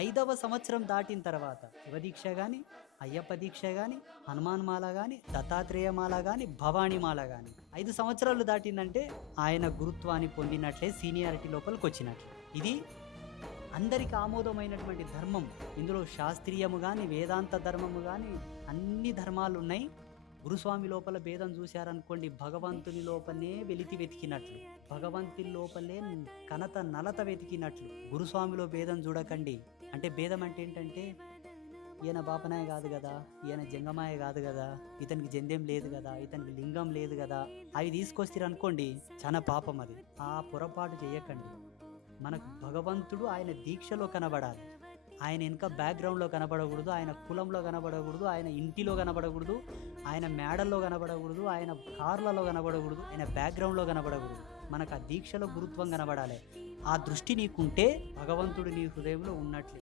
5వ సంవత్సరం దాటిన తర్వాత శివదీక్ష గాని, అయ్యప్ప దీక్ష గాని, హనుమాన్ మాల గాని, దత్తాత్రేయ మాల గాని, భవానీ మాల గాని 5 సంవత్సరాలు దాటిందంటే ఆయన గురుత్వాన్ని పొందినట్లే, సీనియారిటీ లోపలికొచ్చినట్లే. ఇది అందరికి ఆమోదమైనటువంటి ధర్మం. ఇందులో శాస్త్రీయము గాని, వేదాంత ధర్మము గాని అన్ని ధర్మాలున్నాయి. గురుస్వామి లోపల భేదం చూశారనుకోండి, భగవంతుని లోపలనే వెలితి వెతికినట్లు, భగవంతుని లోపలే కనత నలత వెతికినట్లు. గురుస్వామిలో భేదం చూడకండి. అంటే భేదం అంటే ఏంటంటే, ఈయన బాపనాయ కాదు కదా, ఈయన జంగమాయ కాదు కదా, ఇతనికి జంధ్యం లేదు కదా, ఇతనికి లింగం లేదు కదా, అవి తీసుకొస్తారనుకోండి, చాలా పాపం అది. ఆ పొరపాటు చేయకండి. మనకు భగవంతుడు ఆయన దీక్షలో కనబడాలి. ఆయన వెనక బ్యాక్గ్రౌండ్లో కనబడకూడదు, ఆయన కులంలో కనబడకూడదు, ఆయన ఇంటిలో కనబడకూడదు, ఆయన మేడల్లో కనబడకూడదు, ఆయన కార్లలో కనబడకూడదు, ఆయన బ్యాక్గ్రౌండ్లో కనబడకూడదు. మనకు ఆ దీక్షలో గురుత్వం కనబడాలి. ఆ దృష్టి నీకుంటే భగవంతుడు నీ హృదయంలో ఉన్నట్లే.